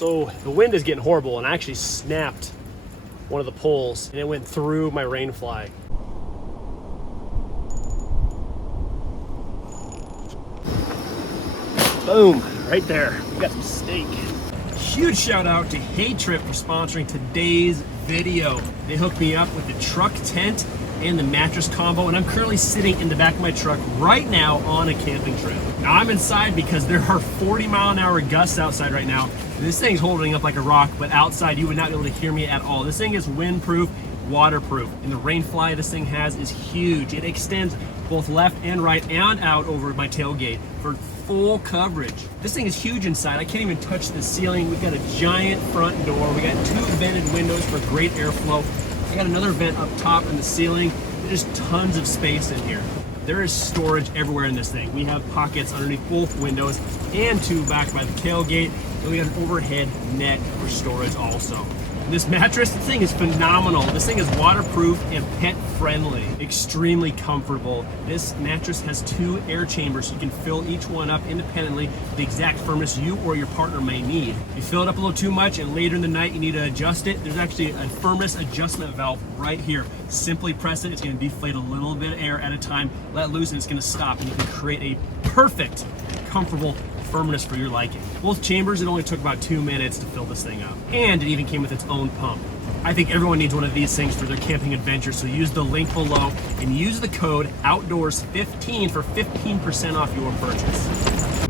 So the wind is getting horrible, and I actually snapped one of the poles and it went through my rain fly. Boom, right there. We got some steak. Huge shout out to Hey Trip for sponsoring today's video. They hooked me up with the truck tent and the mattress combo, and I'm currently sitting in the back of my truck right now on a camping trip. Now I'm inside because there are 40-mile-an-hour gusts outside right now. This thing's holding up like a rock, but outside you would not be able to hear me at all. This thing is windproof, waterproof, and the rain fly this thing has is huge. It extends both left and right and out over my tailgate for full coverage. This thing is huge inside. I can't even touch the ceiling. We've got a giant front door. We got 2 vented windows for great airflow. I got another vent up top in the ceiling. There's tons of space in here. There is storage everywhere in this thing. We have pockets underneath both windows and 2 back by the tailgate. And we got an overhead net for storage also. This mattress, this thing is phenomenal. This thing is waterproof and pet friendly, extremely comfortable. This mattress has 2 air chambers, so you can fill each one up independently with the exact firmness you or your partner may need. If you fill it up a little too much and later in the night you need to adjust it, there's actually a firmness adjustment valve right here. Simply press it, it's gonna deflate a little bit of air at a time, let loose, and it's gonna stop, and you can create a perfect, comfortable firmness for your liking. Both chambers, it only took about 2 minutes to fill this thing up. And it even came with its own pump. I think everyone needs one of these things for their camping adventure, so use the link below and use the code OUTDOORS15 for 15% off your purchase.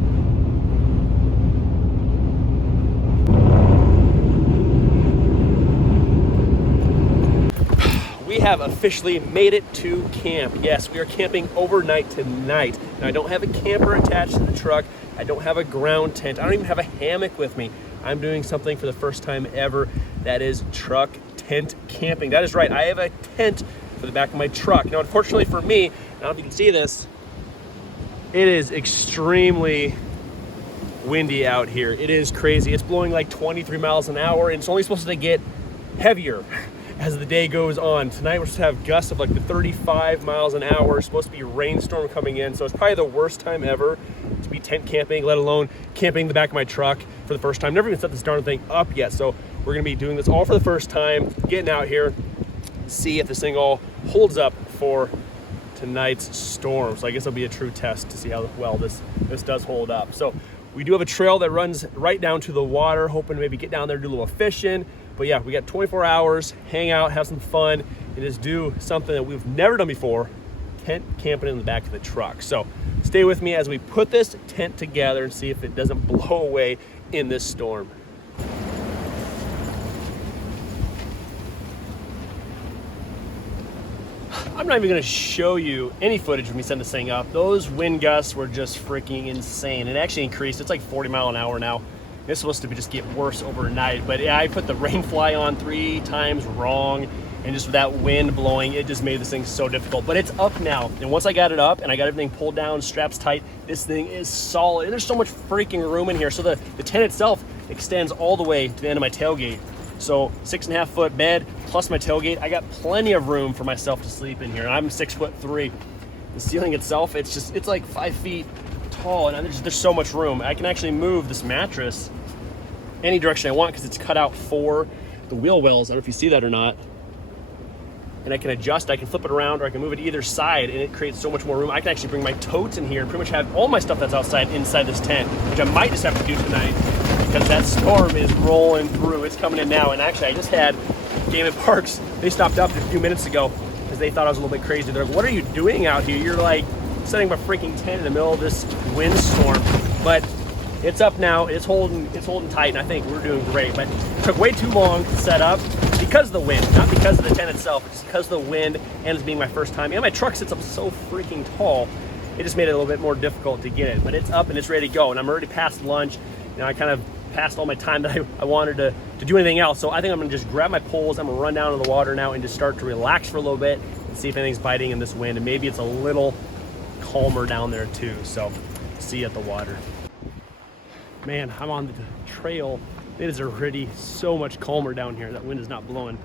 We have officially made it to camp. Yes, we are camping overnight tonight. Now, I don't have a camper attached to the truck. I don't have a ground tent. I don't even have a hammock with me. I'm doing something for the first time ever. That is truck tent camping. That is right, I have a tent for the back of my truck. Now, unfortunately for me, I don't know if you can see this, it is extremely windy out here. It is crazy. It's blowing like 23 miles an hour, and it's only supposed to get heavier as the day goes on. Tonight we're supposed to have gusts of like the 35 miles an hour. It's supposed to be a rainstorm coming in, so it's probably the worst time ever to be tent camping, let alone camping in the back of my truck for the first time. Never even set this darn thing up yet, so we're gonna be doing this all for the first time, getting out here, see if this thing all holds up for tonight's storm. So I guess it'll be a true test to see how well this does hold up. So we do have a trail that runs right down to the water, hoping to maybe get down there, do a little fishing. But yeah, we got 24 hours, hang out, have some fun, and just do something that we've never done before, tent camping in the back of the truck. So stay with me as we put this tent together and see if it doesn't blow away in this storm. I'm not even gonna show you any footage of me setting this thing up. Those wind gusts were just freaking insane. It actually increased, it's like 40 mile an hour now. It's supposed to be just get worse overnight, but yeah, I put the rain fly on 3 times wrong, and just with that wind blowing, it just made this thing so difficult. But it's up now, and once I got it up and I got everything pulled down, straps tight, this thing is solid. And there's so much freaking room in here. So the tent itself extends all the way to the end of my tailgate. So 6.5 foot bed plus my tailgate. I got plenty of room for myself to sleep in here. And I'm 6'3". The ceiling itself, it's like 5 feet tall, and there's so much room. I can actually move this mattress any direction I want because it's cut out for the wheel wells. I don't know if you see that or not. And I can adjust, I can flip it around, or I can move it either side, and it creates so much more room. I can actually bring my totes in here and pretty much have all my stuff that's outside inside this tent, which I might just have to do tonight because that storm is rolling through. It's coming in now. And actually I just had Game and Parks, they stopped up a few minutes ago because they thought I was a little bit crazy. They're like, what are you doing out here? You're like setting my freaking tent in the middle of this windstorm. But it's up now, it's holding tight, and I think we're doing great. But it took way too long to set up because of the wind, not because of the tent itself, it's because of the wind and it's being my first time. And my truck sits up so freaking tall, it just made it a little bit more difficult to get it. But it's up and it's ready to go, and I'm already past lunch. You know, I kind of passed all my time that I wanted to do anything else. So I think I'm gonna just grab my poles, I'm gonna run down to the water now and just start to relax for a little bit and see if anything's biting in this wind, and maybe it's a little calmer down there too. So see you at the water. Man, I'm on the trail. It is already so much calmer down here. That wind is not blowing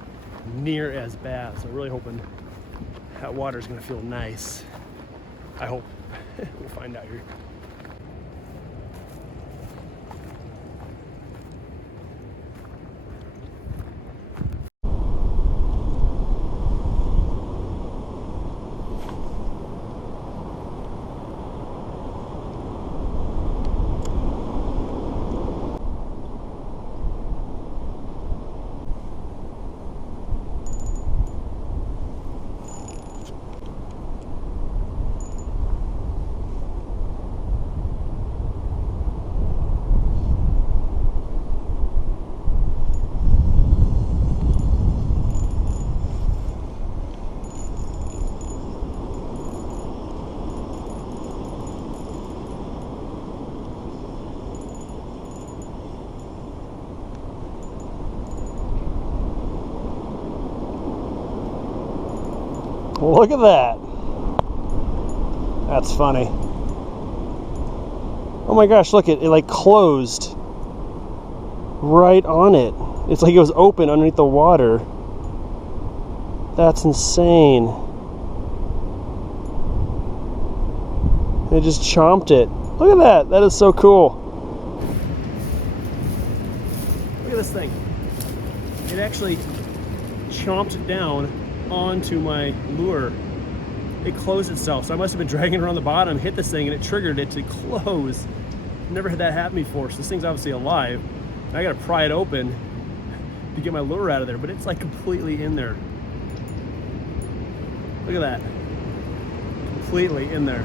near as bad. So I'm really hoping that water is gonna feel nice. I hope. We'll find out here. Look at that. That's funny. Oh my gosh, look, it like closed right on it. It's like it was open underneath the water. That's insane. It just chomped it. Look at that. That is so cool. Look at this thing. It actually chomped down onto my lure. It closed itself, so I must have been dragging it around the bottom, hit this thing, and it triggered it to close. Never had that happen before, so this thing's obviously alive. I gotta pry it open to get my lure out of there, but it's like completely in there. Look at that. Completely in there.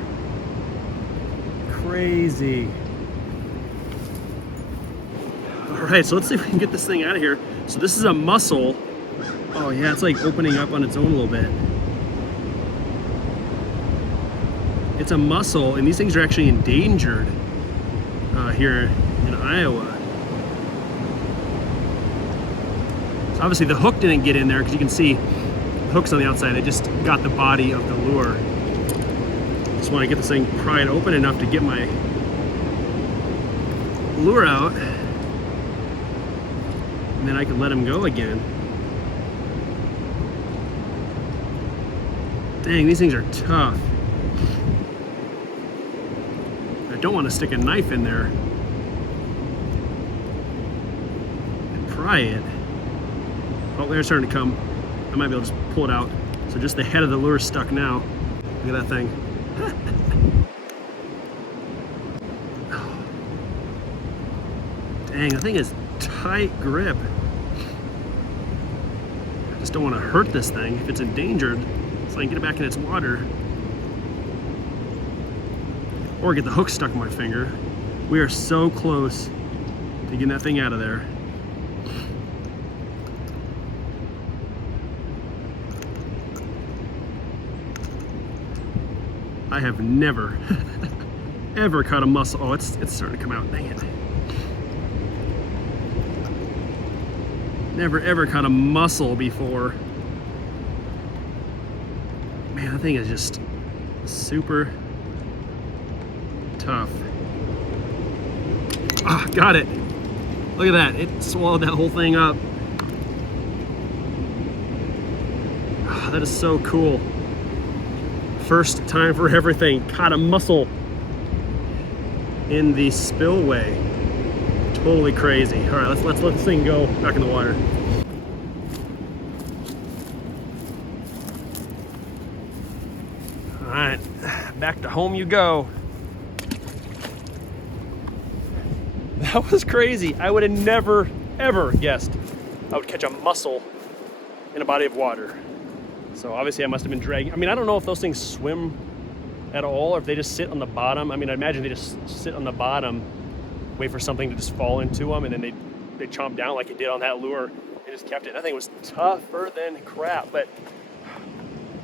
Crazy. All right, so let's see if we can get this thing out of here. So this is a mussel. Oh yeah, it's like opening up on its own a little bit. It's a mussel, and these things are actually endangered here in Iowa. So obviously the hook didn't get in there because you can see the hook's on the outside. It just got the body of the lure. Just want to get this thing pried open enough to get my lure out, and then I can let him go again. Dang, these things are tough. I don't want to stick a knife in there and pry it. Oh, they're starting to come. I might be able to just pull it out. So just the head of the lure is stuck now. Look at that thing. Dang, the thing is tight grip. I just don't want to hurt this thing if it's endangered, so I can get it back in its water. Or get the hook stuck in my finger. We are so close to getting that thing out of there. I have never, ever caught a mussel. Oh, it's starting to come out, dang it. Never ever caught a mussel before. Man, that thing is just super tough. Ah, got it. Look at that, it swallowed that whole thing up. Ah, that is so cool. First time for everything. Caught a mussel in the spillway. Totally crazy. All right, let's let this thing go back in the water. All right, back to home you go. That was crazy. I would have never, ever guessed I would catch a mussel in a body of water. So obviously I must have been dragging. I mean, I don't know if those things swim at all or if they just sit on the bottom. I mean, I imagine they just sit on the bottom, wait for something to just fall into them, and then they chomp down like it did on that lure. They just kept it. That thing was tougher than crap, but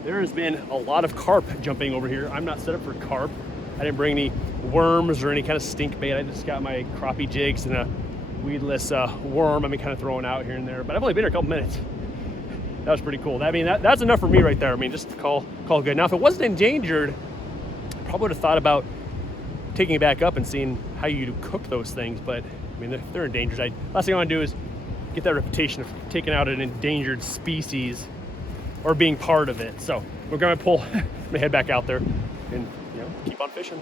there has been a lot of carp jumping over here. I'm not set up for carp. I didn't bring any worms or any kind of stink bait. I just got my crappie jigs and a weedless worm I've been kind of throwing out here and there, but I've only been here a couple minutes. That was pretty cool. I mean, that's enough for me right there. I mean, just call good. Now, if it wasn't endangered, I probably would have thought about taking it back up and seeing how you cook those things. But I mean, if they're endangered, last thing I want to do is get that reputation of taking out an endangered species or being part of it. So we're gonna pull, I'm gonna head back out there and keep on fishing.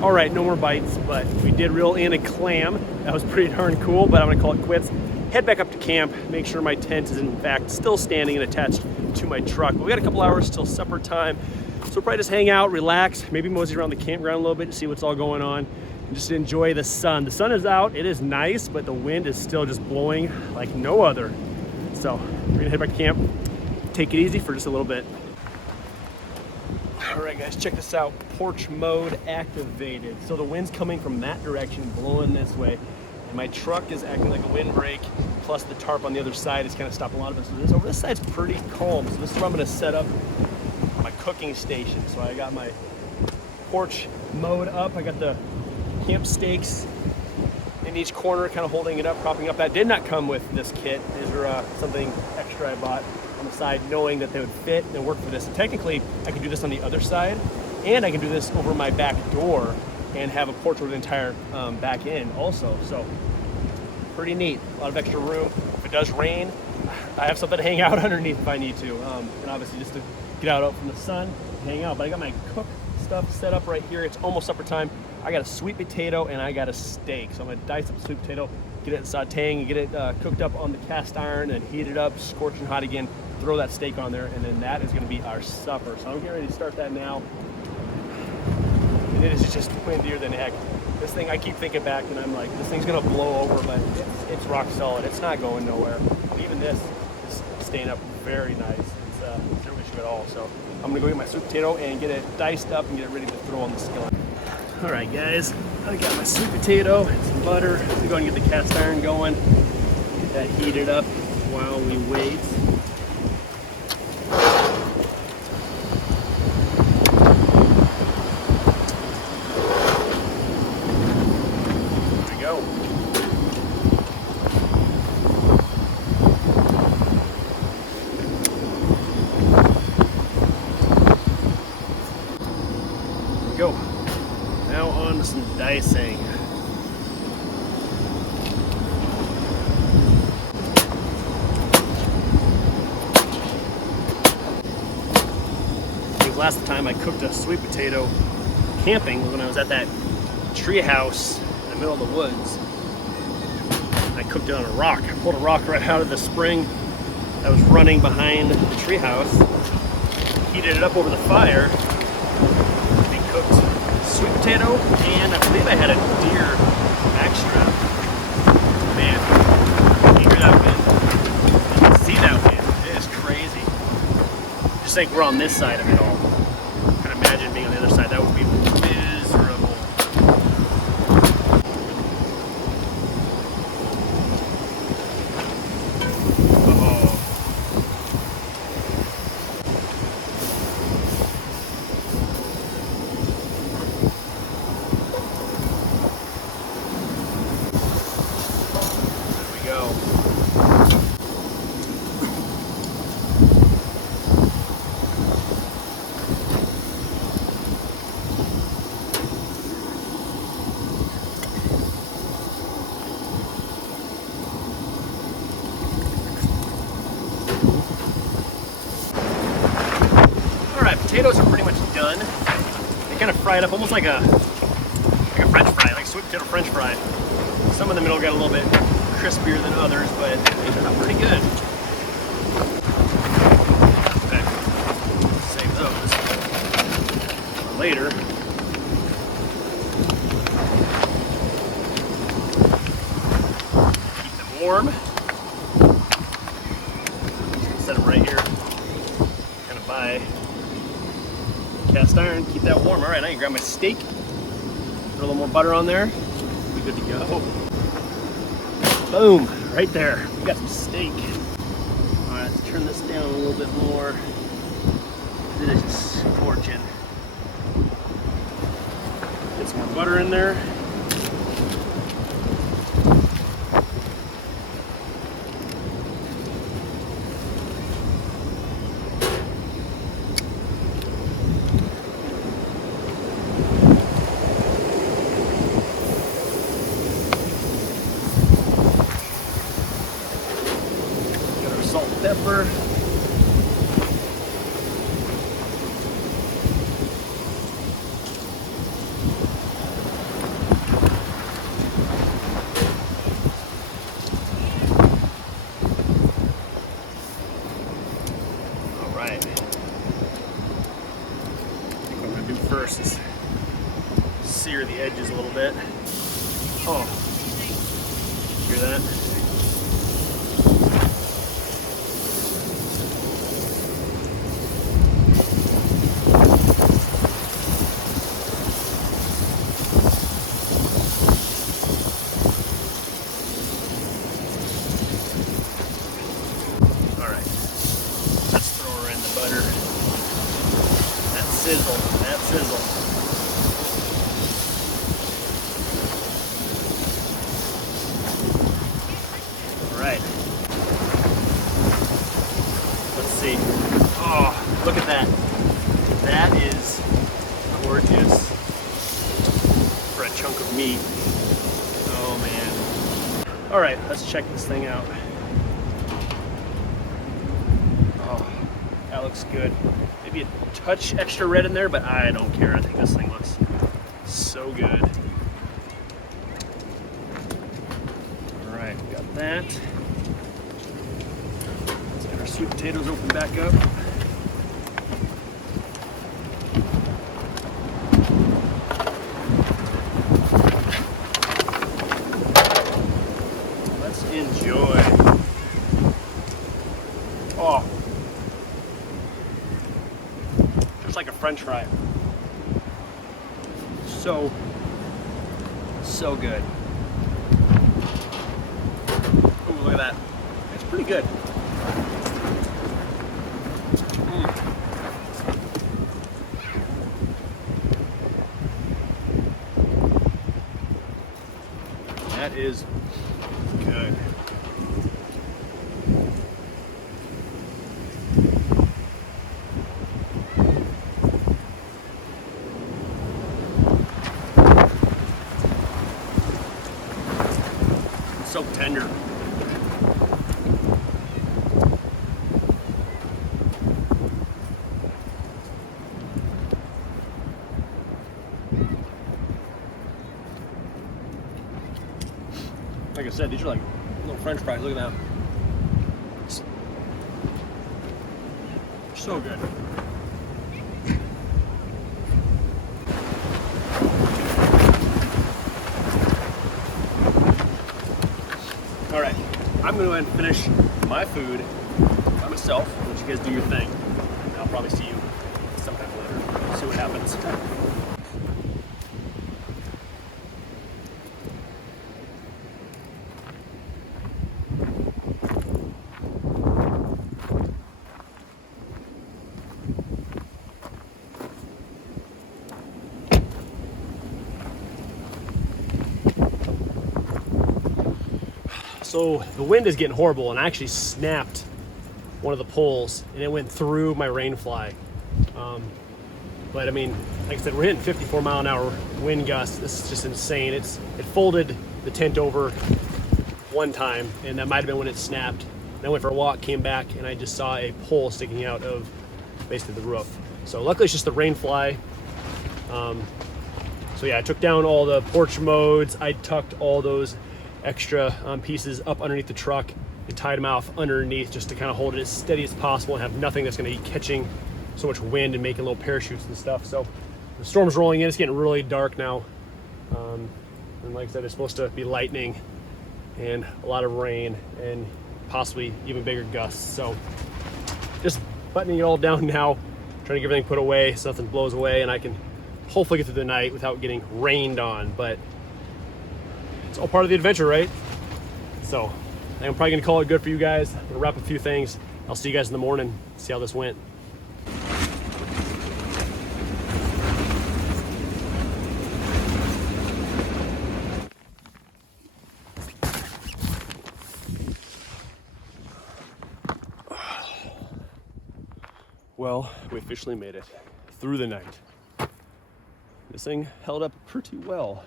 All right, no more bites, but we did reel in a clam. That was pretty darn cool, but I'm gonna call it quits. Head back up to camp, make sure my tent is in fact still standing and attached to my truck. But we got a couple hours till supper time, so we'll probably just hang out, relax, maybe mosey around the campground a little bit to see what's all going on, and just enjoy the sun. The sun is out, it is nice, but the wind is still just blowing like no other. So we're gonna head back to camp, take it easy for just a little bit. All right, guys, check this out. Porch mode activated. So the wind's coming from that direction, blowing this way. And my truck is acting like a windbreak, plus the tarp on the other side is kind of stopping a lot of it. So this over this side's pretty calm. So this is where I'm gonna set up my cooking station. So I got my porch mode up. I got the camp stakes in each corner, kind of holding it up, propping up. That did not come with this kit. These are something extra I bought. on the side, knowing that they would fit and work for this. And technically, I can do this on the other side, and I can do this over my back door and have a porch with the entire back end also. So pretty neat, a lot of extra room. If it does rain, I have something to hang out underneath if I need to. And obviously just to get out from the sun, hang out. But I got my cook stuff set up right here. It's almost supper time. I got a sweet potato and I got a steak. So I'm gonna dice up the sweet potato, get it sauteing, and get it cooked up on the cast iron and heat it up, scorching hot again, throw that steak on there, and then that is gonna be our supper. So I'm getting ready to start that now. And it is just windier than heck. This thing, I keep thinking back and I'm like, this thing's gonna blow over, but it's rock solid. It's not going nowhere. And even this is staying up very nice. It's no issue at all. So I'm gonna go get my sweet potato and get it diced up and get it ready to throw on the skillet. All right, guys, I got my sweet potato and some butter. I'm gonna go and get the cast iron going, get that heated up while we wait. Go. Now on to some dicing. I think last time I cooked a sweet potato camping was when I was at that tree house in the middle of the woods. I cooked it on a rock. I pulled a rock right out of the spring that was running behind the tree house, heated it up over the fire, cooked sweet potato, and I believe I had a deer backstrap. Man, you hear that wind? You can see that wind. It is crazy. Just like we're on this side of it all. I can imagine being on the other side. That would be miserable. Potatoes are pretty much done. They kind of fried up almost like a French fry, like a sweet potato French fry. Some in the middle got a little bit crispier than others, but they turned out pretty good. Okay. Save those for later. Keep them warm. Set them right here, kind of by cast iron, keep that warm. All right, now I can grab my steak, throw a little more butter on there, be good to go. Boom, right there. We got some steak. All right, let's turn this down a little bit more. It is just scorching. Get some more butter in there. Salt and pepper. All right. I think what I'm gonna do first is sear the edges a little bit. Oh, hear that? That sizzle. All right. Let's see. Oh, look at that. That is gorgeous for a chunk of meat. Oh man. All right, let's check this thing out. Oh, that looks good. Maybe a touch extra red in there, but I don't care. I think this thing looks so good. All right, we got that. Let's get our sweet potatoes open back up. Let's enjoy. Oh, just like a French fry. So good. Oh, look at that. It's pretty good. That is good. So tender. Like I said, these are like little French fries. Look at that. So good. All right, I'm gonna go ahead and finish my food by myself. Let you guys do your thing. And I'll probably see you sometime later. See what happens. So the wind is getting horrible, and I actually snapped one of the poles, and it went through my rain fly. But I mean, like I said, we're hitting 54 mile an hour wind gusts. This is just insane. It folded the tent over one time, and that might have been when it snapped. And I went for a walk, came back, and I just saw a pole sticking out of basically the roof. So luckily it's just the rain fly. So yeah, I took down all the porch modes. I tucked all those extra pieces up underneath the truck and tied them off underneath just to kind of hold it as steady as possible and have nothing that's going to be catching so much wind and making little parachutes and stuff. So the storm's rolling in. It's getting really dark now, and like I said, it's supposed to be lightning and a lot of rain and possibly even bigger gusts. So just buttoning it all down now, trying to get everything put away so nothing blows away, and I can hopefully get through the night without getting rained on. But it's all part of the adventure, right? So I think I'm probably gonna call it good for you guys. I'm gonna wrap a few things. I'll see you guys in the morning, see how this went. Well, we officially made it through the night. This thing held up pretty well.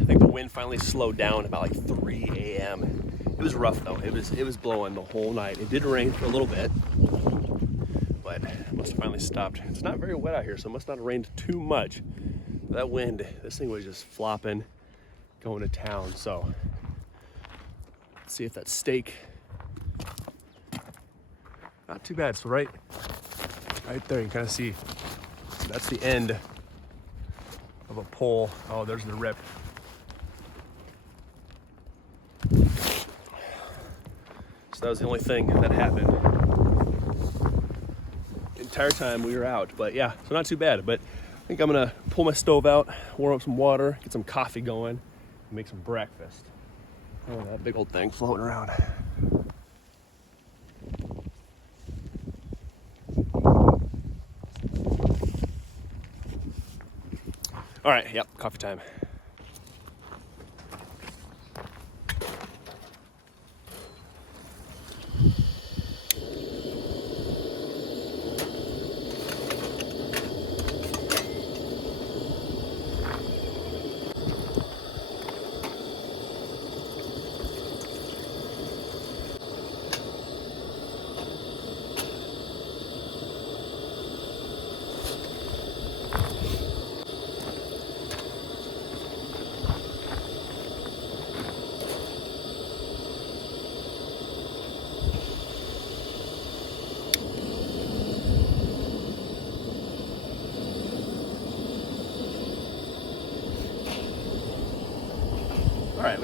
I think the wind finally slowed down about like 3 a.m. It was rough though. It was blowing the whole night. It did rain for a little bit, but it must have finally stopped. It's not very wet out here, so it must not have rained too much. But that wind, this thing was just flopping, going to town. So let's see if that stake, not too bad. So right there, you can kind of see that's the end of a pole. Oh, there's the rip. So that was the only thing that happened the entire time we were out. But yeah, so not too bad. But I think I'm gonna pull my stove out, warm up some water, get some coffee going, and make some breakfast. Oh, that big old thing floating around. All right, yep, coffee time.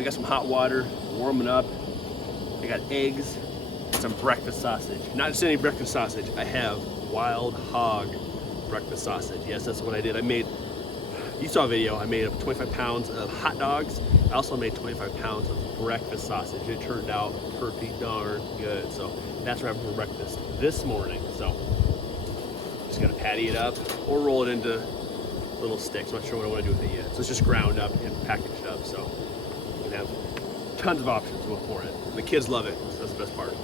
We got some hot water, warming up. I got eggs, some breakfast sausage. Not just any breakfast sausage, I have wild hog breakfast sausage. Yes, that's what I did. You saw a video, I made 25 pounds of hot dogs. I also made 25 pounds of breakfast sausage. It turned out pretty darn good. So that's what I'm having for breakfast this morning. So just gotta patty it up or roll it into little sticks. I'm not sure what I want to do with it yet. So it's just ground up and packaged up. So you can have tons of options for it. The kids love it, so that's the best part.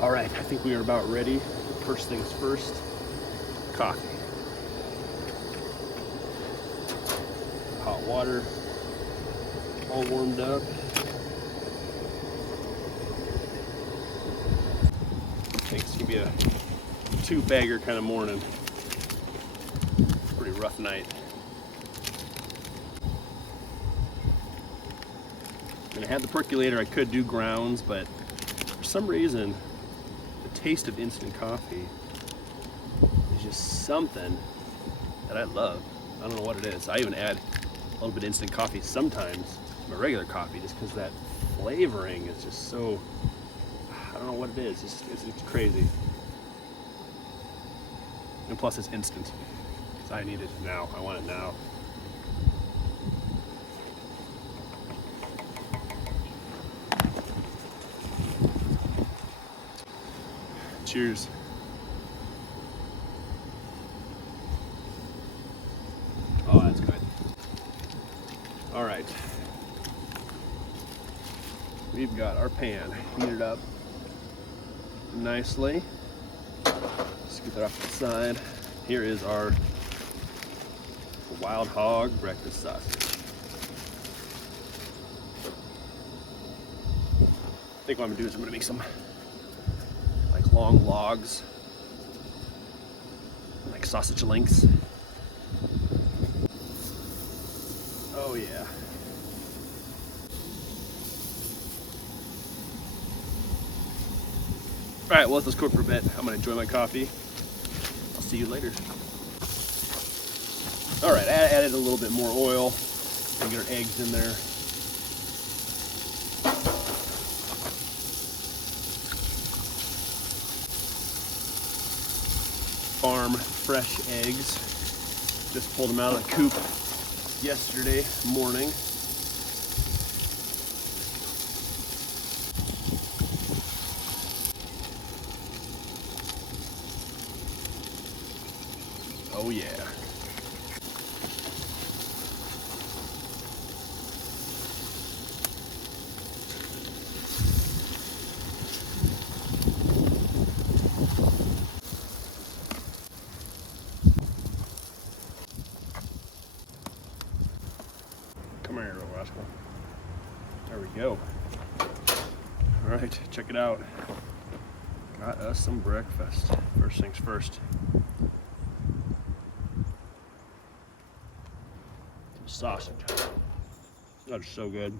All right, I think we are about ready. First things first, coffee. Hot water, all warmed up. I think it's gonna be a 2-bagger kind of morning. Pretty rough night. And I had the percolator, I could do grounds, but for some reason, the taste of instant coffee is just something that I love. I don't know what it is. I even add a little bit of instant coffee sometimes to my regular coffee just because that flavoring is just so, I don't know what it is. It's crazy. And plus it's instant. So I need it now. I want it now. Cheers. Oh, that's good. All right. We've got our pan heated up nicely. Scoop that off to the side. Here is our wild hog breakfast sausage. I think what I'm gonna do is I'm gonna make some long logs, like sausage links. Oh yeah. All right, well, let this cook for a bit. I'm gonna enjoy my coffee. I'll see you later. All right, I added a little bit more oil. We get our eggs in there. Farm fresh eggs. Just pulled them out of the coop yesterday morning. Oh yeah. Come here, little rascal. There we go. All right, check it out. Got us some breakfast. First things first. Some sausage. That's so good.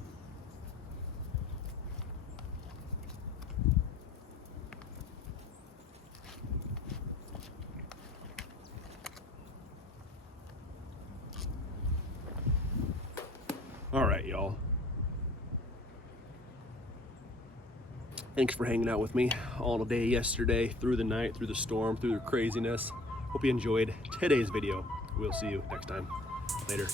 All right, y'all. Thanks for hanging out with me all day yesterday, through the night, through the storm, through the craziness. Hope you enjoyed today's video. We'll see you next time. Later.